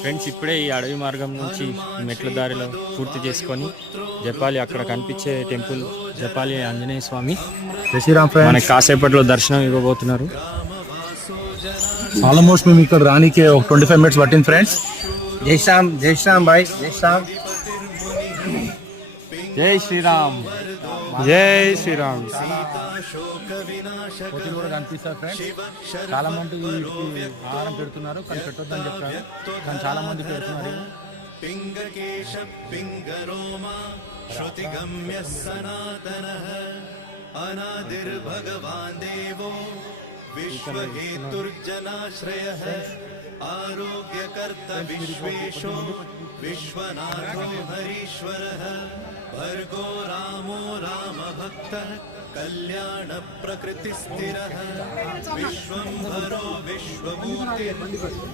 Friends, ఇప్పుడే ఈ అడవి మార్గం నుంచి మెట్ల దారిలో పూర్తి చేసుకొని జపాలి అక్కడ కనిపించే టెంపుల్ జపాలి ఆంజనేయ స్వామి శ్రీరామ్ మనకి కాసేపట్లో దర్శనం ఇవ్వబోతున్నారు. ఆల్మోస్ట్ మేము ఇక్కడ రానికి ఒక 25 minutes పట్టింది ఫ్రెండ్స్. జై శ్యామ్, జై శ్యామ్ బాయ్, జై శ్యామ్. జై శ్రీరామ్, జై శ్రీరామ్. కోతులు కూడా కనిపిస్తారు ఫ్రెండ్స్. చాలా మంది వీటికి ఆహారం పెడుతున్నారు, కానీ పెట్టొద్దని చెప్తారు, కానీ చాలా మంది పెడుతున్నారు. పింగకేశ పింగరోమా శ్రుతిగమ్య సనాతనః అనాదిర్భగవాన్ దేవో విశ్వహేతుర్జనాశ్రయః ఆరోగ్యకర్త విశ్వేశో విశ్వనాథో హరీశ్వరః భర్గో రామో రామభక్తః కళ్యాణ ప్రకృతిస్థిరః విశ్వంభరో విశ్వమూర్తి